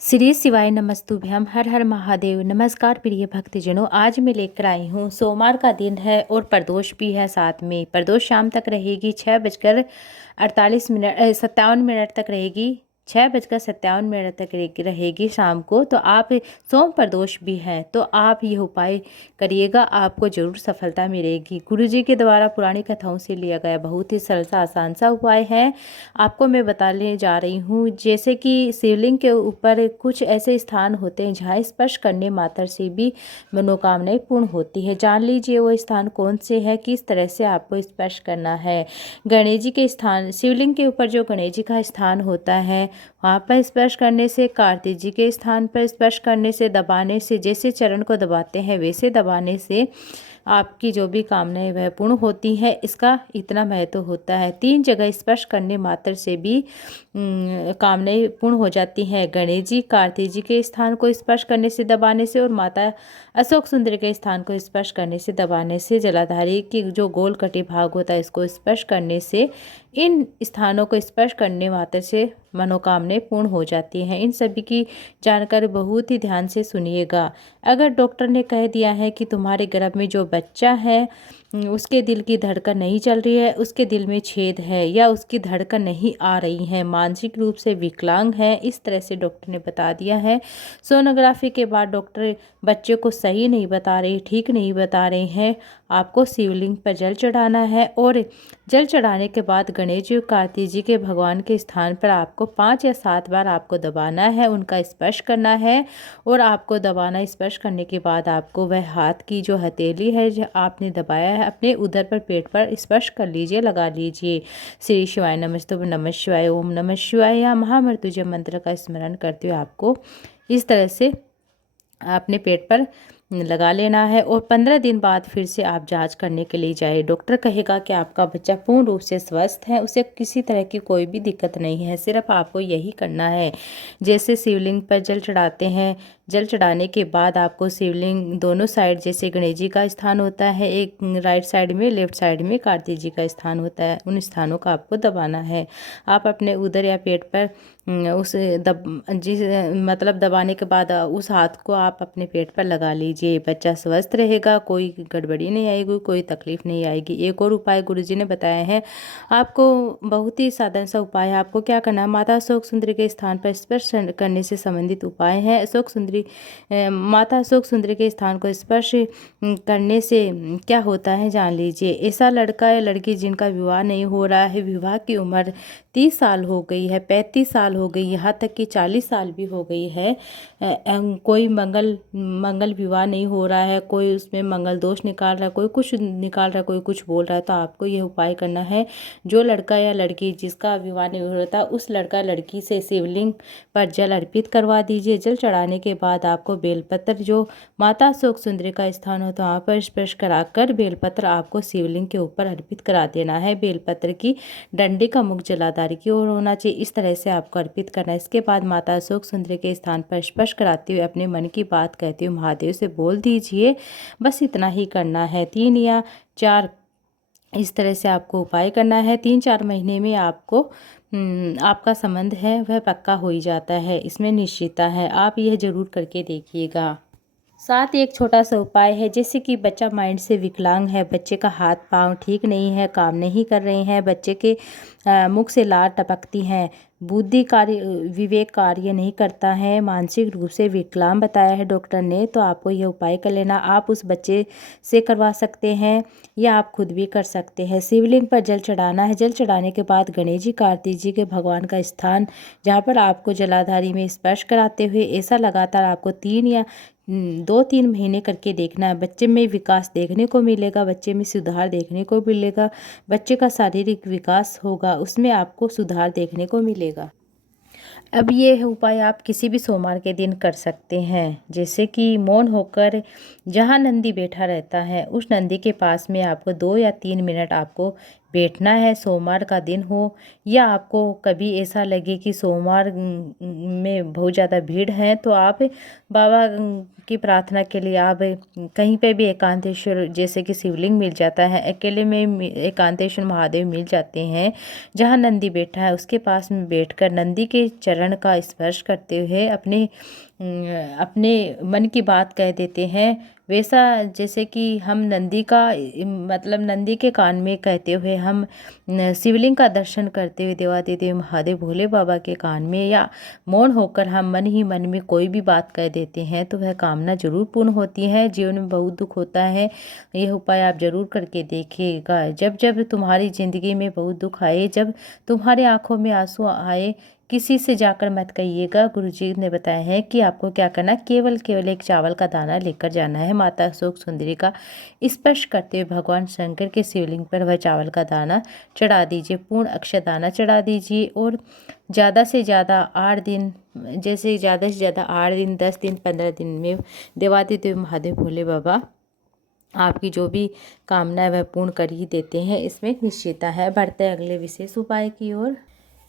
श्री शिवाय नमस्तुभ्यम। हर हर महादेव। नमस्कार प्रिय भक्तजनों, आज मैं लेकर आई हूँ। सोमवार का दिन है और प्रदोष भी है साथ में। प्रदोष शाम तक रहेगी, 6:58 तक रहेगी। 6:57 तक रहेगी शाम को। तो आप सोम प्रदोष भी है तो आप ये उपाय करिएगा, आपको जरूर सफलता मिलेगी। गुरु जी के द्वारा पुरानी कथाओं से लिया गया बहुत ही सरल सा आसान सा उपाय है, आपको मैं बताने जा रही हूँ। जैसे कि शिवलिंग के ऊपर कुछ ऐसे स्थान होते हैं जहाँ स्पर्श करने मात्र से भी मनोकामनाएं पूर्ण होती है। जान लीजिए वो स्थान कौन से है, किस तरह से आपको स्पर्श करना है। गणेश जी के स्थान, शिवलिंग के ऊपर जो गणेश जी का स्थान होता है वहाँ पर स्पर्श करने से, कार्तिक जी के स्थान पर स्पर्श करने से, दबाने से, जैसे चरण को दबाते हैं वैसे दबाने से आपकी जो भी कामनाएं वह पूर्ण होती है। इसका इतना महत्व होता है। 3 जगह स्पर्श करने मात्र से भी कामनाएं पूर्ण हो जाती हैं। गणेश जी, कार्तिक जी के स्थान को स्पर्श करने से, दबाने से, और माता अशोक सुंदरी के स्थान को स्पर्श करने से, दबाने से, जलाधारी की जो गोल कटी भाग होता है इसको स्पर्श करने से, इन स्थानों को स्पर्श करने मात्र से मनोकामनाएं पूर्ण हो जाती हैं। इन सभी की जानकारी बहुत ही ध्यान से सुनिएगा। अगर डॉक्टर ने कह दिया है कि तुम्हारे गर्भ में जो बच्चा है उसके दिल की धड़कन नहीं चल रही है, उसके दिल में छेद है, या उसकी धड़कन नहीं आ रही है, मानसिक रूप से विकलांग है, इस तरह से डॉक्टर ने बता दिया है। सोनोग्राफी के बाद डॉक्टर बच्चे को सही नहीं बता रहे, ठीक नहीं बता रहे हैं, आपको शिवलिंग पर जल चढ़ाना है। और जल चढ़ाने के बाद गणेश जी, कार्तिक जी के भगवान के स्थान पर आपको 5 या 7 बार आपको दबाना है, उनका स्पर्श करना है। और आपको दबाना, स्पर्श करने के बाद आपको वह हाथ की जो हथेली है जो आपने दबाया है अपने उधर पर, पेट पर स्पर्श कर लीजिए, लगा लीजिए। श्री शिवाय नमस्तुभ्यम, नमः शिवाय, ओम नमः शिवाय या महामृत्युंजय मंत्र का स्मरण करते हुए आपको इस तरह से अपने पेट पर लगा लेना है। और 15 दिन बाद फिर से आप जांच करने के लिए जाए। डॉक्टर कहेगा कि आपका बच्चा पूर्ण रूप से स्वस्थ है, उसे किसी तरह की कोई भी दिक्कत नहीं है। सिर्फ आपको यही करना है, जैसे शिवलिंग पर जल चढ़ाते हैं, जल चढ़ाने के बाद आपको शिवलिंग दोनों साइड, जैसे गणेश जी का स्थान होता है एक राइट साइड में, लेफ्ट साइड में कार्तिक जी का स्थान होता है, उन स्थानों का आपको दबाना है। आप अपने उदर या पेट पर उस मतलब दबाने के बाद उस हाथ को आप अपने पेट पर लगा लीजिए। बच्चा स्वस्थ रहेगा, कोई गड़बड़ी नहीं आएगी, कोई तकलीफ नहीं आएगी। एक और उपाय गुरुजी ने बताया है आपको, बहुत ही साधारण सा उपाय है। आपको क्या करना है, माता अशोक सुंदरी के स्थान पर स्पर्श करने से संबंधित उपाय है। माता अशोक सुंदरी के स्थान को स्पर्श करने से क्या होता है जान लीजिए। ऐसा लड़का या लड़की जिनका विवाह नहीं हो रहा है, विवाह की उम्र 30 साल हो गई है, 35 साल हो गई, यहाँ तक कि 40 साल भी हो गई है, कोई मंगल विवाह नहीं हो रहा है, कोई उसमें मंगल दोष निकाल रहा है, कोई कुछ निकाल रहा है, कोई कुछ बोल रहा है, तो आपको यह उपाय करना है। जो लड़का या लड़की जिसका विवाह नहीं हो रहा, उस लड़का लड़की से शिवलिंग पर जल अर्पित करवा दीजिए। जल चढ़ाने के बाद आपको बेलपत्र, जो माता अशोक सुंदरी का स्थान हो तो वहाँ पर स्पर्श कराकर बेलपत्र आपको शिवलिंग के ऊपर अर्पित करा देना है। बेलपत्र की डंडी का मुख जलाधारी की ओर होना चाहिए, इस तरह से आपको अर्पित करना है। इसके बाद माता अशोक सुंदरी के स्थान पर स्पर्श कराते हुए अपने मन की बात कहते हुए महादेव से बोल दीजिए। बस इतना ही करना है। 3 या 4 इस तरह से आपको उपाय करना है। 3-4 महीने में आपको आपका संबंध है वह पक्का हो ही जाता है, इसमें निश्चितता है। आप यह जरूर करके देखिएगा। साथ ही एक छोटा सा उपाय है, जैसे कि बच्चा माइंड से विकलांग है, बच्चे का हाथ पांव ठीक नहीं है, काम नहीं कर रहे हैं, बच्चे के मुख से लार टपकती हैं, बुद्धि कार्य, विवेक कार्य नहीं करता है, मानसिक रूप से विकलांग बताया है डॉक्टर ने, तो आपको यह उपाय कर लेना। आप उस बच्चे से करवा सकते हैं या आप खुद भी कर सकते हैं। शिवलिंग पर जल चढ़ाना है। जल चढ़ाने के बाद गणेश जी, कार्तिक जी के भगवान का स्थान जहाँ पर आपको जलाधारी में स्पर्श कराते हुए ऐसा लगातार आपको 2-3 महीने करके देखना है। बच्चे में विकास देखने को मिलेगा, बच्चे में सुधार देखने को मिलेगा, बच्चे का शारीरिक विकास होगा, उसमें आपको सुधार देखने को मिलेगा। अब ये उपाय आप किसी भी सोमवार के दिन कर सकते हैं। जैसे कि मौन होकर जहाँ नंदी बैठा रहता है उस नंदी के पास में आपको 2 या 3 मिनट आपको बैठना है, सोमवार का दिन हो या आपको कभी ऐसा लगे कि सोमवार में बहुत ज़्यादा भीड़ है, तो आप बाबा की प्रार्थना के लिए आप कहीं पे भी एकांतेश्वर, जैसे कि शिवलिंग मिल जाता है, अकेले में एकांतेश्वर महादेव मिल जाते हैं, जहाँ नंदी बैठा है उसके पास में बैठकर नंदी के चरण का स्पर्श करते हुए अपने मन की बात कह देते हैं। वैसा जैसे कि हम नंदी का मतलब नंदी के कान में कहते हुए हम शिवलिंग का दर्शन करते हुए देवादिदेव महादेव भोले बाबा के कान में या मौन होकर हम मन ही मन में कोई भी बात कह देते हैं, तो वह कामना जरूर पूर्ण होती है। जीवन में बहुत दुख होता है, यह उपाय आप जरूर करके देखिएगा। जब जब तुम्हारी ज़िंदगी में बहुत दुख आए, जब तुम्हारे आंखों में आंसू आए, किसी से जाकर मत कहिएगा। गुरुजी ने बताया है कि आपको क्या करना, केवल केवल एक चावल का दाना लेकर जाना है। माता अशोक सुंदरी का स्पर्श करते हुए भगवान शंकर के शिवलिंग पर वह चावल का दाना चढ़ा दीजिए, पूर्ण अक्षय दाना चढ़ा दीजिए। और ज़्यादा से ज़्यादा 8 दिन, जैसे ज़्यादा से ज़्यादा 8 दिन, 10 दिन, 15 दिन में देवादिदेव महादेव भोले बाबा आपकी जो भी कामना है वह पूर्ण कर ही देते हैं, इसमें निश्चितता है। बढ़ते अगले विशेष उपाय की ओर।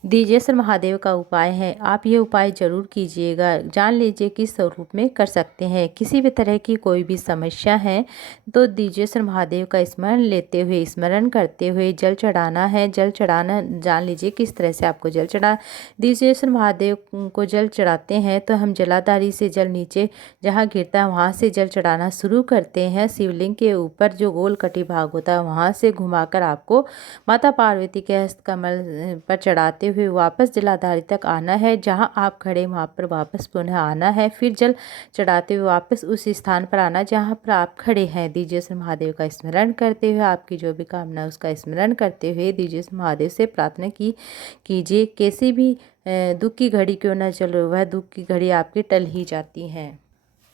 दिजेश्वर महादेव का उपाय है, आप ये उपाय जरूर कीजिएगा। जान लीजिए किस स्वरूप में कर सकते हैं। किसी भी तरह की कोई भी समस्या है तो दिजेश्वर महादेव का स्मरण करते हुए जल चढ़ाना है। जल चढ़ाना जान लीजिए किस तरह से आपको जल चढ़ा। दिजेश्वर महादेव को जल चढ़ाते हैं तो हम जलाधारी से जल नीचे जहाँ गिरता है वहाँ से जल चढ़ाना शुरू करते हैं। शिवलिंग के ऊपर जो गोल कटी भाग होता है वहाँ से घुमाकर आपको माता पार्वती के हस्त कमल पर चढ़ाते हुए वापस जलाधारी तक आना है। जहाँ आप खड़े वहाँ पर वापस पुनः आना है। फिर जल चढ़ाते हुए वापस उस स्थान पर आना जहाँ पर आप खड़े हैं। दिजेश्वर महादेव का स्मरण करते हुए आपकी जो भी कामना है उसका स्मरण करते हुए दिजेश्वर महादेव से प्रार्थना कीजिए। कैसी भी दुख की घड़ी क्यों न चलो, वह दुख की घड़ी आपकी टल ही जाती है।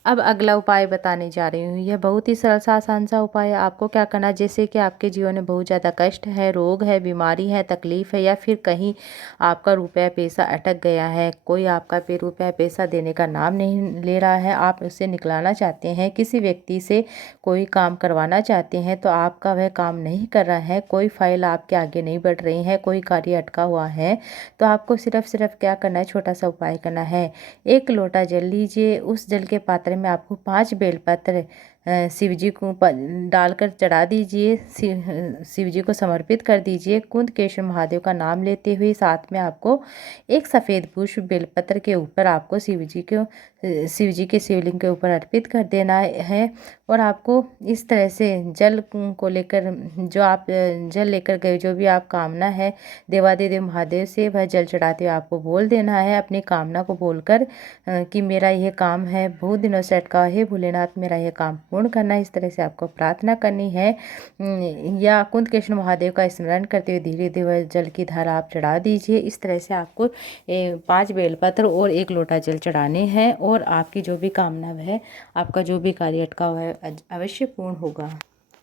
अब अगला उपाय बताने जा रही हूँ। यह बहुत ही सरल सा आसान सा उपाय है। आपको क्या करना है, जैसे कि आपके जीवन में बहुत ज़्यादा कष्ट है, रोग है, बीमारी है, तकलीफ है, या फिर कहीं आपका रुपया पैसा अटक गया है, कोई आपका रुपया पैसा देने का नाम नहीं ले रहा है, आप उससे निकलाना चाहते हैं, किसी व्यक्ति से कोई काम करवाना चाहते हैं तो आपका वह काम नहीं कर रहा है, कोई फाइल आपके आगे नहीं बढ़ रही है, कोई कार्य अटका हुआ है, तो आपको सिर्फ क्या करना है, छोटा सा उपाय करना है। 1 लोटा जल लीजिए, उस जल के पात्र में आपको 5 बेलपत्र शिव जी को डालकर चढ़ा दीजिए। शिव जी को समर्पित कर दीजिए। कुंदकेश्वर महादेव का नाम लेते हुए साथ में आपको एक सफ़ेद पुष्प बेलपत्र के ऊपर आपको शिव जी के शिवलिंग के ऊपर अर्पित कर देना है। और आपको इस तरह से जल को लेकर, जो आप जल लेकर गए, जो भी आप कामना है देवादिदेव महादेव से, वह जल चढ़ाते हुए आपको बोल देना है, अपनी कामना को बोलकर कि मेरा यह काम है, बहुत दिनों से अटका है, भोलेनाथ मेरा यह काम पूर्ण करना है। इस तरह से आपको प्रार्थना करनी है। या कुंदकेश्वर महादेव का स्मरण करते हुए धीरे धीरे जल की धारा आप चढ़ा दीजिए। इस तरह से आपको 5 बेलपत्र और 1 लोटा जल चढ़ाने हैं और आपकी जो भी कामना है, आपका जो भी कार्य अटका हुआ है अवश्य पूर्ण होगा।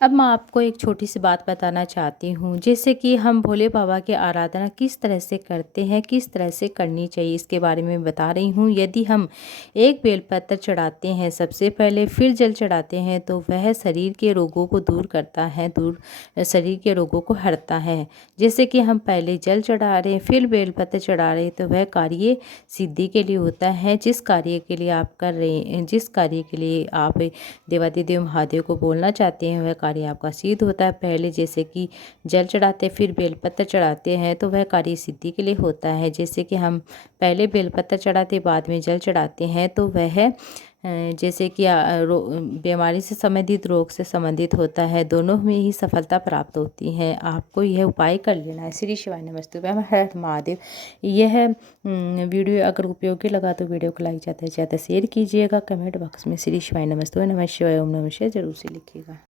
अब मैं आपको एक छोटी सी बात बताना चाहती हूँ, जैसे कि हम भोले बाबा की आराधना किस तरह से करते हैं, किस तरह से करनी चाहिए, इसके बारे में बता रही हूँ। यदि हम 1 बेलपत्र चढ़ाते हैं सबसे पहले, फिर जल चढ़ाते हैं, तो वह शरीर के रोगों को दूर करता है, शरीर के रोगों को हरता है। जैसे कि हम पहले जल चढ़ा रहे हैं, फिर बेलपत्र चढ़ा रहे हैं, तो वह कार्य सिद्धि के लिए होता है। जिस कार्य के लिए आप कर रहे हैं, जिस कार्य के लिए आप देवादिदेव महादेव को बोलना चाहते हैं, वह कार्य आपका सिद्ध होता है। पहले जैसे कि जल चढ़ाते फिर बेलपत्र चढ़ाते हैं तो वह कार्य सिद्धि के लिए होता है। जैसे कि हम पहले बेलपत्र चढ़ाते बाद में जल चढ़ाते हैं तो वह जैसे कि बीमारी से संबंधित, रोग से संबंधित होता है, दोनों में ही सफलता प्राप्त होती है। आपको यह उपाय कर लेना है। श्री शिवाय नमस्तुभ्यं, हर हर महादेव। यह वीडियो अगर उपयोगी लगा तो वीडियो को लाइक ज़्यादा से ज़्यादा शेयर कीजिएगा। कमेंट बॉक्स में श्री शिवाय नमस्तुभ्यं, नमः शिवाय, ओम नमः शिवाय जरूर से लिखिएगा।